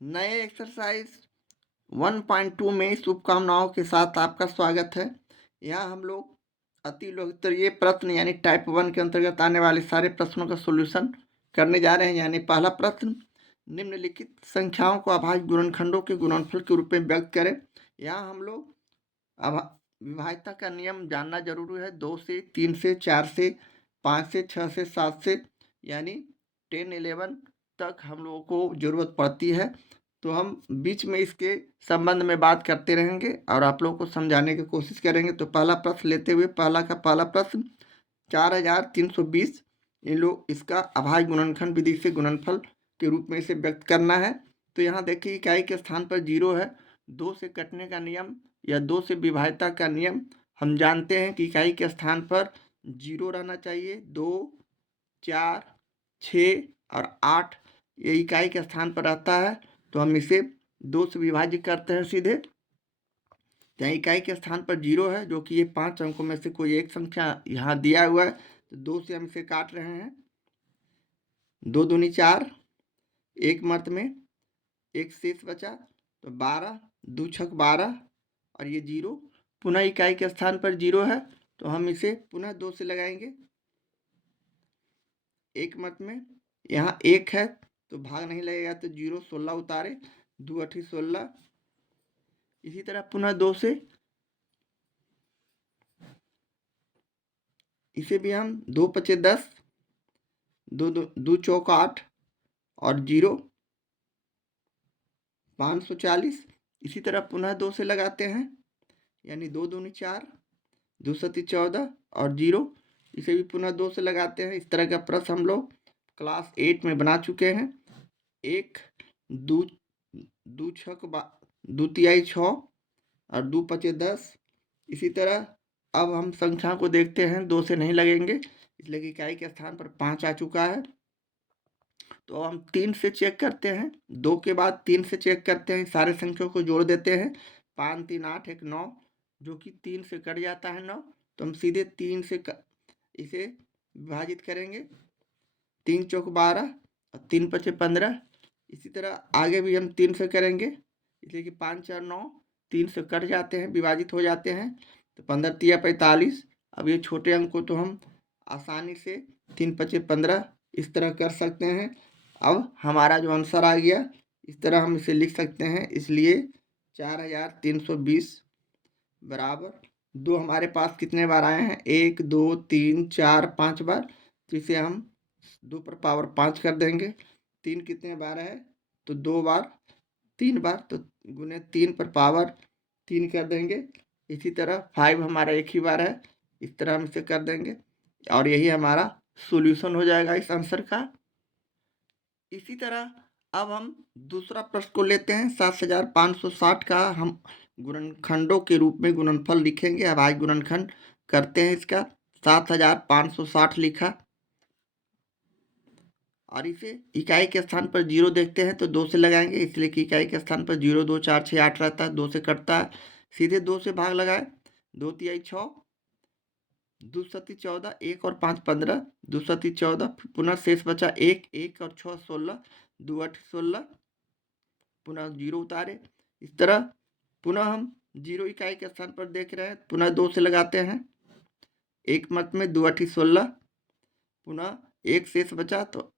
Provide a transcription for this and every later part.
नए एक्सरसाइज 1.2 में शुभकामनाओं के साथ आपका स्वागत है। यहाँ हम लोग अति लोकप्रिय प्रश्न यानी टाइप 1 के अंतर्गत आने वाले सारे प्रश्नों का सॉल्यूशन करने जा रहे हैं। यानी पहला प्रश्न, निम्नलिखित संख्याओं को अभाज्य गुणनखंडों के गुणनफल के रूप में व्यक्त करें। यहाँ हम लोग विभाज्यता का नियम जानना जरूरी है। 2 से, 3 से, 4 से, 5 से, 6 से, 7 से यानी 10, 11 तक हम लोगों को ज़रूरत पड़ती है। तो हम बीच में इसके संबंध में बात करते रहेंगे और आप लोगों को समझाने की कोशिश करेंगे। तो पहला प्रश्न लेते हुए पहला प्रश्न 4320, इन लोग इसका अभाज्य गुणनखंड विधि से गुणनफल के रूप में इसे व्यक्त करना है। तो यहाँ देखिए इकाई के स्थान पर 0 है। 2 से कटने का नियम या 2 से विभाज्यता का नियम हम जानते हैं कि इकाई के स्थान पर 0 रहना चाहिए। 2, 4, 6 और 8 ये इकाई के स्थान पर रहता है। तो हम इसे 2 से विभाजित करते हैं सीधे। यहाँ इकाई के स्थान पर 0 है, जो कि ये 5 अंकों में से कोई एक संख्या यहाँ दिया हुआ है। तो 2 से हम इसे काट रहे हैं। 2 दूनी 4, एक मर्द में एक शेष बचा तो 12, 2 छक 12 और ये 0 पुनः इकाई के स्थान पर 0 है। तो हम इसे पुनः 2 से लगाएंगे। एक मत में यहाँ 1 है तो भाग नहीं लगेगा, तो 0, 16 उतारे, 2 8 16। इसी तरह पुनः 2 से इसे भी हम 2 पचे 10, 2 चौक 8 और 0 540। इसी तरह पुनः 2 से लगाते हैं, यानी 2 दूनी 4, 2 सती 14 और 0। इसे भी पुनः 2 से लगाते हैं। इस तरह का प्रश्न हम लोग क्लास 8 में बना चुके हैं। 1 2 2 छक 2 तिहाई 6 और 2 पचे 10। इसी तरह अब हम संख्या को देखते हैं। 2 से नहीं लगेंगे इसलिए कि इकाई के स्थान पर 5 आ चुका है। तो हम 3 से चेक करते हैं। 2 के बाद 3 से चेक करते हैं। सारे संख्याओं को जोड़ देते हैं। 5 3 8 1 9, जो कि 3 से कट जाता है 9। तो हम सीधे 3 से इसे विभाजित करेंगे। 3 चौक 12 और 3 पचे 15। इसी तरह आगे भी हम 3 से करेंगे, इसलिए कि 5 4 9, 3 से कट जाते हैं, विभाजित हो जाते हैं। तो 15 तिया 45। अब ये छोटे अंक को तो हम आसानी से 3 पचे 15 इस तरह कर सकते हैं। अब हमारा जो आंसर आ गया, इस तरह हम इसे लिख सकते हैं। इसलिए 4320 बराबर 2 हमारे पास कितने बार आए हैं? 1 2 3 4 5 बार। तो इसे हम 2 पर पावर 5 कर देंगे। 3 कितने बार है? तो 2 बार, 3 बार, तो गुने 3 पर पावर 3 कर देंगे। इसी तरह 5 हमारा एक ही बार है, इस तरह हम इसे कर देंगे और यही हमारा सॉल्यूशन हो जाएगा इस आंसर का। इसी तरह अब हम दूसरा प्रश्न को लेते हैं। 7560 का हम गुणनखंडों के रूप में गुणनफल लिखेंगे। अब आज गुणनखंड करते हैं इसका। 7560 लिखा और इसे इकाई के स्थान पर 0 देखते हैं तो 2 से लगाएंगे, इसलिए कि इकाई के स्थान पर 0 2 4 6 8 रहता है। 2 से कटता है, सीधे 2 से भाग लगाए। 2 तिहाई 6, 2 सती 14, 1 और 5 15, 2 सती 14, पुनः शेष बचा 1 1 और 6 16, 2 8 16, पुनः 0 उतारे। इस तरह पुनः हम 0 इकाई के स्थान पर देख रहे हैं, पुनः 2 से लगाते हैं। एक मत में 2 8 16, पुनः 1 शेष बचा तो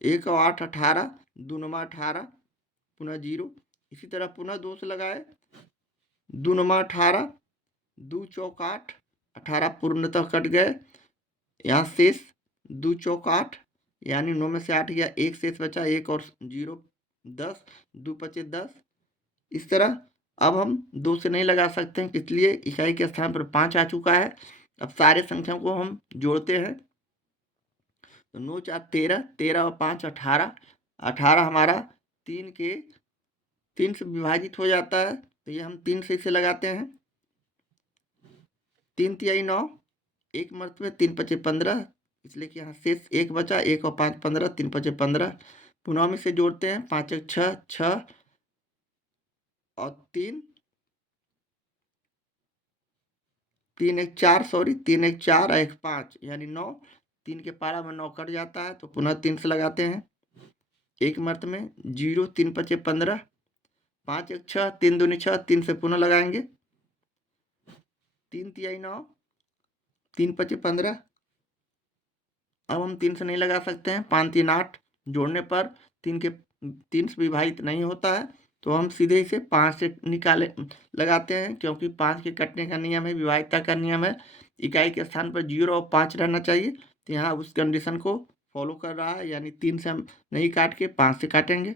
1 और 8 18, 2 9 18, पुनः 0। इसी तरह पुनः 2 से लगाए। 2 9 18, 2 चौक 8, 18 पूर्णतः कट गए। यहाँ शेष 2 चौक 8, यानी 9 में से 8 गया, 1 शेष बचा, 1 और 0 10, 2 पचे 10। इस तरह अब हम 2 से नहीं लगा सकते हैं, इसलिए इकाई के स्थान पर 5 आ चुका है। अब सारे संख्याओं को हम जोड़ते हैं। तो 9 4 13, 13 और 5 18, 18 हमारा 3 से विभाजित हो जाता है। तो ये हम 3 से इसे लगाते हैं। 3 तिहाई 9, एक मर्द में 3 पचे 15, इसलिए कि यहाँ शेष 1 बचा, 1 और 5 15, 3 पचे 15। पुनः हम इसे जोड़ते हैं। 5 1 6 6 और 3 3 1 4, सॉरी 3 1 4 और 1 5, यानी 9। 3 के पारा में 9 कट जाता है, तो पुनः 3 से लगाते हैं। एक मर्त में 0, 3 पचे 15, 5 1 6, 3 दूनी 6, 3 से पुनः लगाएंगे, 3 तिहाई 9, 3 पचे 15। अब हम 3 से नहीं लगा सकते हैं, 5 3 8 जोड़ने पर 3 से विभाजित नहीं होता है, तो हम सीधे इसे 5 से लगाते हैं, क्योंकि 5 के कटने का नियम है, विभाज्यता का नियम है, इकाई के स्थान पर 0 और 5 रहना चाहिए। तो यहाँ उस कंडीशन को फॉलो कर रहा है, यानी 3 से हम नहीं काट के 5 से काटेंगे,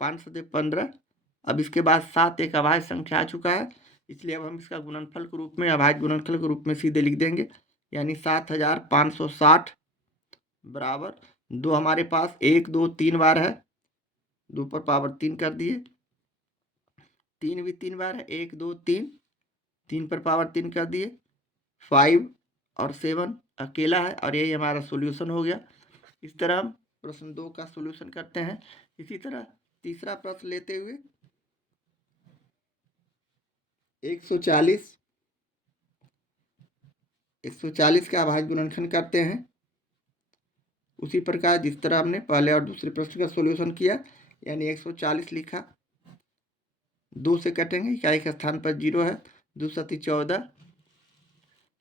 5 से 15। अब इसके बाद 7 एक अभाज्य संख्या आ चुका है, इसलिए अब हम इसका गुणनफल के रूप में, अभाज्य गुणनफल के रूप में सीधे लिख देंगे, यानी 7560 बराबर 2 हमारे पास 1 2 3 बार है, 2 पर पावर 3 कर दिए, 3 भी 3 बार है, 1 2 3, 3 पर पावर 3 कर दिए, 5 और 7 अकेला है, और यही हमारा सॉल्यूशन हो गया। इस तरह हम प्रश्न 2 का सॉल्यूशन करते हैं। इसी तरह तीसरा प्रश्न लेते हुए 140 का अभाज्य गुणनखंड करते हैं, उसी प्रकार जिस तरह हमने पहले और दूसरे प्रश्न का सॉल्यूशन किया, यानी 140 लिखा, 2 से कटेंगे, इकाई के स्थान पर 0 है, 2 सती 14।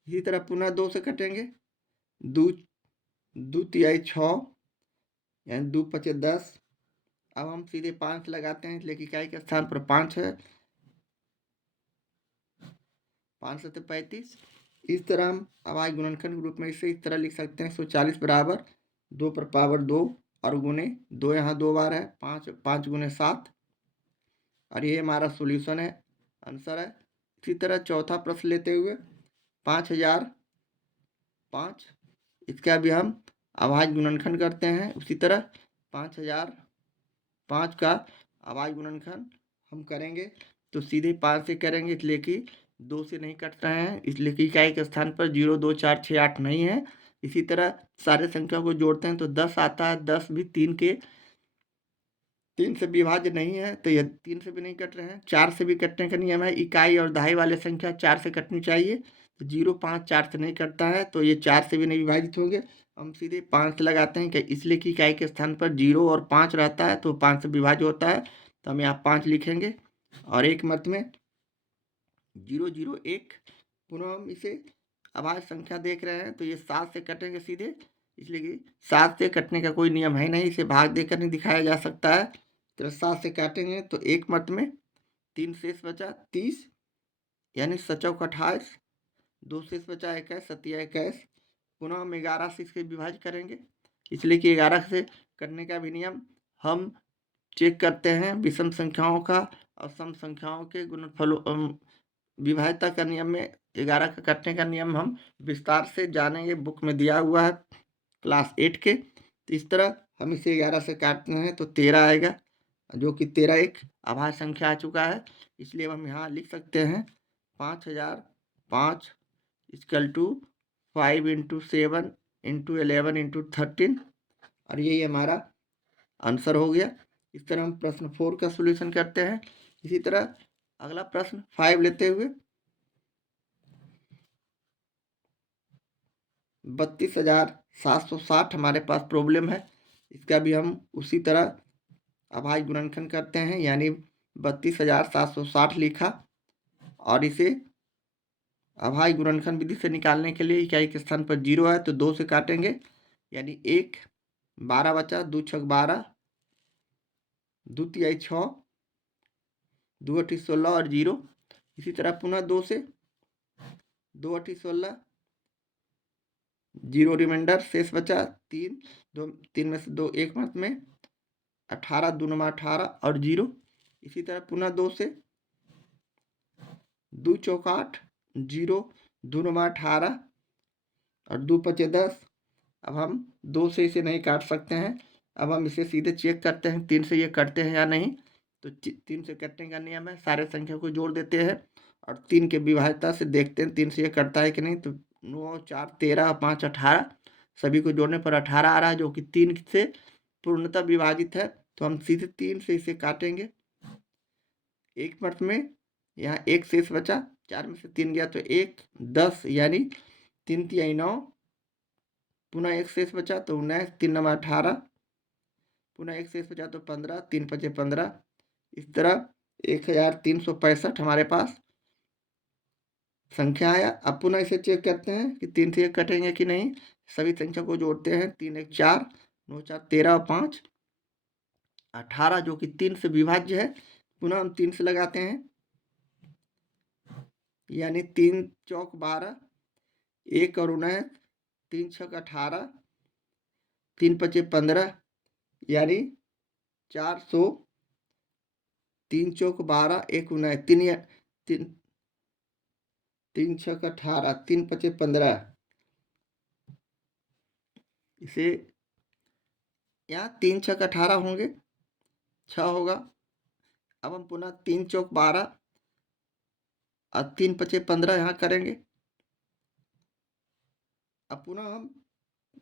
इसी तरह पुनः 2 से कटेंगे, 2 तिहाई 6, यानी 2 पचे 10। अब हम सीधे 5 लगाते हैं, इसलिए इकाई के स्थान पर 5 है, 5 सते 35। इस तरह हम अभाज्य गुणनखंड के रूप में इसे इस तरह लिख सकते हैं, 140 बराबर 2 पर पावर 2 और गुने 2, यहाँ 2 बार है, 5 5 गुने 7, और ये हमारा सॉल्यूशन है, आंसर है। इसी तरह चौथा प्रश्न लेते हुए 5005, इसका भी हम अभाज्य गुणनखंड करते हैं। उसी तरह 5005 का अभाज्य गुणनखंड हम करेंगे तो सीधे 5 से करेंगे, इसलिए कि 2 से नहीं कट रहे हैं, इसलिए कि इकाई के स्थान पर 0 2 4 6 8 नहीं है। इसी तरह सारे संख्या को जोड़ते हैं तो 10 आता है, 10 भी 3 से विभाज्य नहीं है, तो यह 3 से भी नहीं कट रहे हैं। 4 से भी कटने का नियम है, इकाई और दहाई वाले संख्या 4 से कटनी चाहिए, तो 0 5 4 से नहीं कटता है, तो ये 4 से भी नहीं विभाजित होंगे। हम सीधे 5 से लगाते हैं, इसलिए कि इकाई के स्थान पर 0 और 5 रहता है, तो 5 से विभाज्य होता है, तो हम यहाँ 5 लिखेंगे। और एक मत में 0 0 1, पुनः हम इसे अभाज्य संख्या देख रहे हैं, तो ये 7 से कटेंगे सीधे, इसलिए कि 7 से कटने का कोई नियम है नहीं, इसे भाग देकर नहीं दिखाया जा सकता है। तो 7 से काटेंगे तो एक मत में 3 शेष बचा 30, यानी 7 28, 2 शेष बचा 21, 7 21। पुनः हम 11 से इसके विभाजित करेंगे, इसलिए कि 11 से करने का भी नियम हम चेक करते हैं विषम संख्याओं का और सम संख्याओं के गुणनफलों, विभाज्यता का नियम में 11 का कटने का नियम हम विस्तार से जानेंगे, बुक में दिया हुआ है क्लास 8 के। तो इस तरह हम इसे 11 से काटते हैं तो 13 आएगा, जो कि 13 एक अभाज्य संख्या आ चुका है, इसलिए हम यहाँ लिख सकते हैं 5005 इक्वल टू 5 × 7 × 11 × 13, और यही हमारा आंसर हो गया। इस तरह हम प्रश्न 4 का सॉल्यूशन करते हैं। इसी तरह अगला प्रश्न 5 लेते हुए 32,760 हमारे पास प्रॉब्लम है, इसका भी हम उसी तरह अभाज्य गुणनखंड करते हैं, यानी 32,760 लिखा, और इसे अभाज्य गुणनखंड विधि से निकालने के लिए इकाई के स्थान पर 0 है, तो 2 से काटेंगे, यानी 1 12 बचा, 2 6 12, 2 तिहाई 6, 2 8 16 और 0। इसी तरह पुनः 2 से, 2 8 16, 0 रिमाइंडर, शेष बचा 3, 3 में से 2 एक मत में 18, 2 9 18 और 0। इसी तरह पुनः 2 से, 2 4 8, 0, 2 9 18 और 2 5 10। अब हम 2 से इसे नहीं काट सकते हैं, अब हम इसे सीधे चेक करते हैं 3 से ये कटते हैं या नहीं। तो 3 से कटने का नियम है, सारे संख्या को जोड़ देते हैं और 3 के विभाज्यता से देखते हैं 3 से ये कटता है कि नहीं। तो 9 4 13 5 18, सभी को जोड़ने पर 18 आ रहा है, जो कि 3 से पूर्णतः विभाजित है, तो हम सीधे 3 से इसे काटेंगे। एक मत में यहाँ 1 शेष बचा, 4 में से 3 गया तो 1 10, यानी 3 तिहाई 9, पुनः 1 शेष बचा तो 19, 3 9 18, पुनः 1 से इस बचा तो 15, 3 पचे 15। इस तरह 1365 हमारे पास संख्या आया। अब पुनः इसे चेक करते हैं कि 3 से 1 कटेंगे कि नहीं। सभी संख्या को जोड़ते हैं। 3 1 4, 9 4 13 और 5 18, जो कि 3 से विभाज्य है। पुनः हम 3 से लगाते हैं, यानी 3 चौक 12, 1 और 19, 3 छक 18, 3 पचे 15, यानी 400। 3 चौक 12, 1 19, 3 छक 18, 3 पचे 15। इसे यहाँ 3 छक 18 होंगे, 6 होगा। अब हम पुनः 3 चौक 12 और 3 पचे 15 यहाँ करेंगे। अब पुनः हम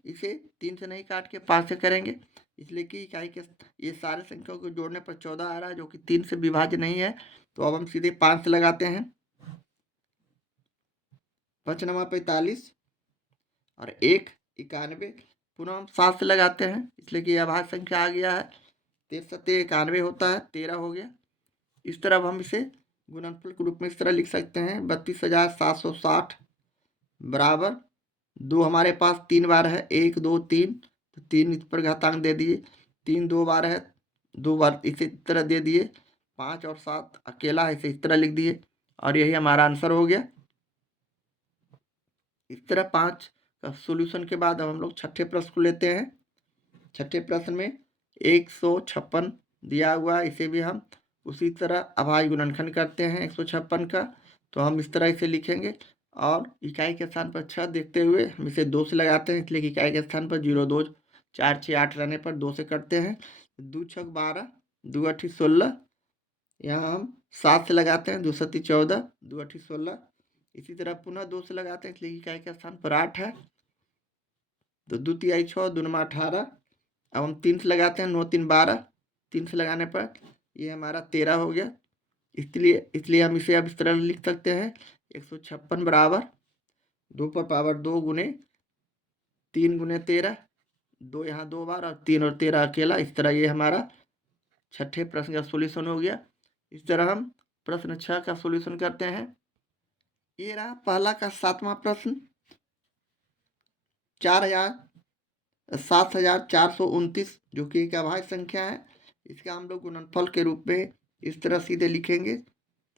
इसे 3 से नहीं काट के 5 से करेंगे, इसलिए कि इकाई के ये सारे संख्याओं को जोड़ने पर 14 आ रहा है, जो कि 3 से विभाज्य नहीं है। तो अब हम सीधे 5 से लगाते हैं। 5 9 45 और 1 91। पुनः हम 7 से लगाते हैं, इसलिए कि अभाज्य संख्या आ गया है। 13 7 91 होता है, 13 हो गया। इस तरह अब हम इसे गुणनफल के रूप में इस तरह लिख सकते हैं, 32,760 बराबर 2 हमारे पास 3 बार है, 1 2 3, तो 3 इस पर घातांक दे दिए। 3 2 बार है, 2 बार इसे इस तरह दे दिए। 5 और 7 अकेला है, इसे इस तरह लिख दिए और यही हमारा आंसर हो गया। इस तरह 5 का सॉल्यूशन के बाद अब हम लोग छठे प्रश्न को लेते हैं। छठे प्रश्न में 156 दिया हुआ है, इसे भी हम उसी तरह अभाज्य गुणनखंड करते हैं 156 का। तो हम इस तरह इसे लिखेंगे और इकाई के स्थान पर 6 देखते हुए हम इसे 2 से लगाते हैं, इसलिए कि इकाई के स्थान पर 0 2 4 6 8 रहने पर 2 से करते हैं। 2 छक 12, 2 8 16, यहाँ हम 7 से लगाते हैं। 2 7 14, 2 8 16। इसी तरह पुनः 2 से लगाते हैं, इसलिए इकाई के स्थान पर 8 है। तो 2 तिहाई 6, 2 9 18। अब हम 3 से लगाते हैं, 9 3 12। 3 से लगाने पर ये हमारा 13 हो गया। इसलिए हम इसे अब इस तरह लिख सकते हैं, 156 बराबर 2 पर पावर 2 गुने 3 गुने 13, 2 यहाँ 2 बार और 3 और 13 अकेला। इस तरह ये हमारा छठे प्रश्न का सॉल्यूशन हो गया। इस तरह हम प्रश्न 6 का सॉल्यूशन करते हैं। ये रहा पहला का 7वां प्रश्न। 7,429 जो कि एक अभाज्य संख्या है। इसका हम लोग गुणनफल के रूप में इस तरह सीधे लिखेंगे।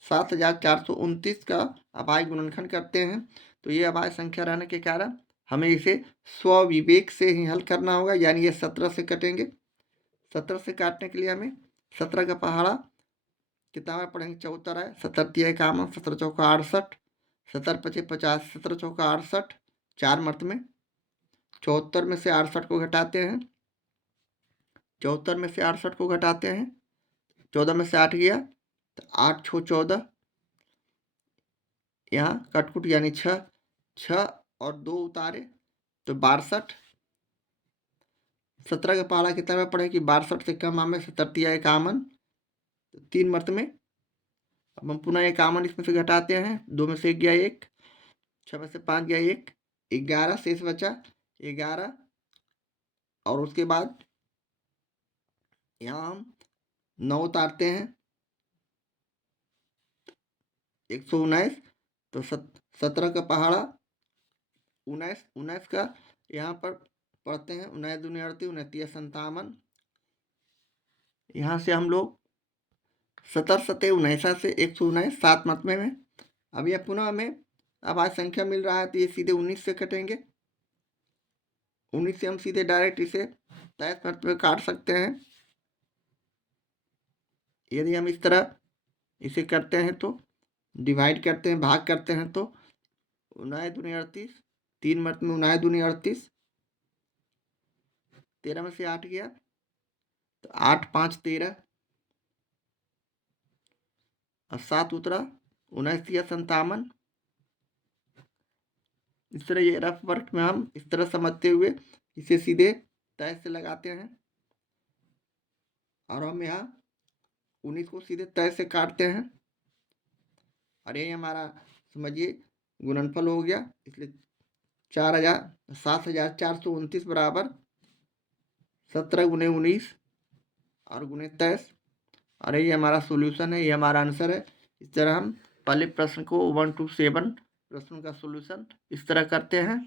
7,429 का अभाज्य गुणनखंड करते हैं, तो ये अभाज्य संख्या रहने के कारण हमें इसे स्वविवेक से ही हल करना होगा, यानी ये 17 से कटेंगे। 17 से काटने के लिए हमें 17 का पहाड़ा कितना बार पढ़ेंगे, 74 है। 17 तिहाई 51, 17 चौका 68, 17 पचे 50, 17 चौका 68, 4 मर्त में 74 में से 68 को घटाते हैं। 74 में से 68 को घटाते हैं, 14 में से 8 गया तो 8 6 14, यहाँ कटकुट यानी 6 6 और 2 उतारे तो 62। 17 का पहाड़ा कितना में पड़े कि 62 से कम आमे 17 तिहाई 51, तो 3 मर्त में। अब हम पुनः 51 इसमें से घटाते हैं, 2 में से 1 गया 1, 6 में से 5 गया 1, 11 शेष बचा 11। और उसके बाद यहाँ हम 9 उतारते हैं, 119, तो 17 का पहाड़ा 19, 19 का यहाँ पर पढ़ते हैं, 19 दूनी 38, 29 57। यहाँ से हम लोग 17 सते 19 से 119 7 मतमे में। अब यह पुनः हमें अभाज्य संख्या मिल रहा है, तो ये सीधे 19 से कटेंगे। 19 से हम सीधे डायरेक्ट इसे 23 मतमे में काट सकते हैं। यदि हम इस तरह इसे करते हैं तो डिवाइड करते हैं, भाग करते हैं, तो 19 दूनी 38, 3 मर्त में 19 दूनी 38, 13 में से 8 गया तो 8 5 13 और 7 उतरा 19 या 57। इस तरह ये रफ वर्क में हम इस तरह समझते हुए इसे सीधे 23 से लगाते हैं और हम यहाँ 19 को सीधे 23 से काटते हैं और यही हमारा समझिए गुणनफल हो गया। इसलिए 7,429 बराबर 17 गुने 19 और गुणे 23 और ये हमारा सॉल्यूशन है, ये हमारा आंसर है। इस तरह हम पहले प्रश्न को 1 to 7 प्रश्न का सॉल्यूशन इस तरह करते हैं।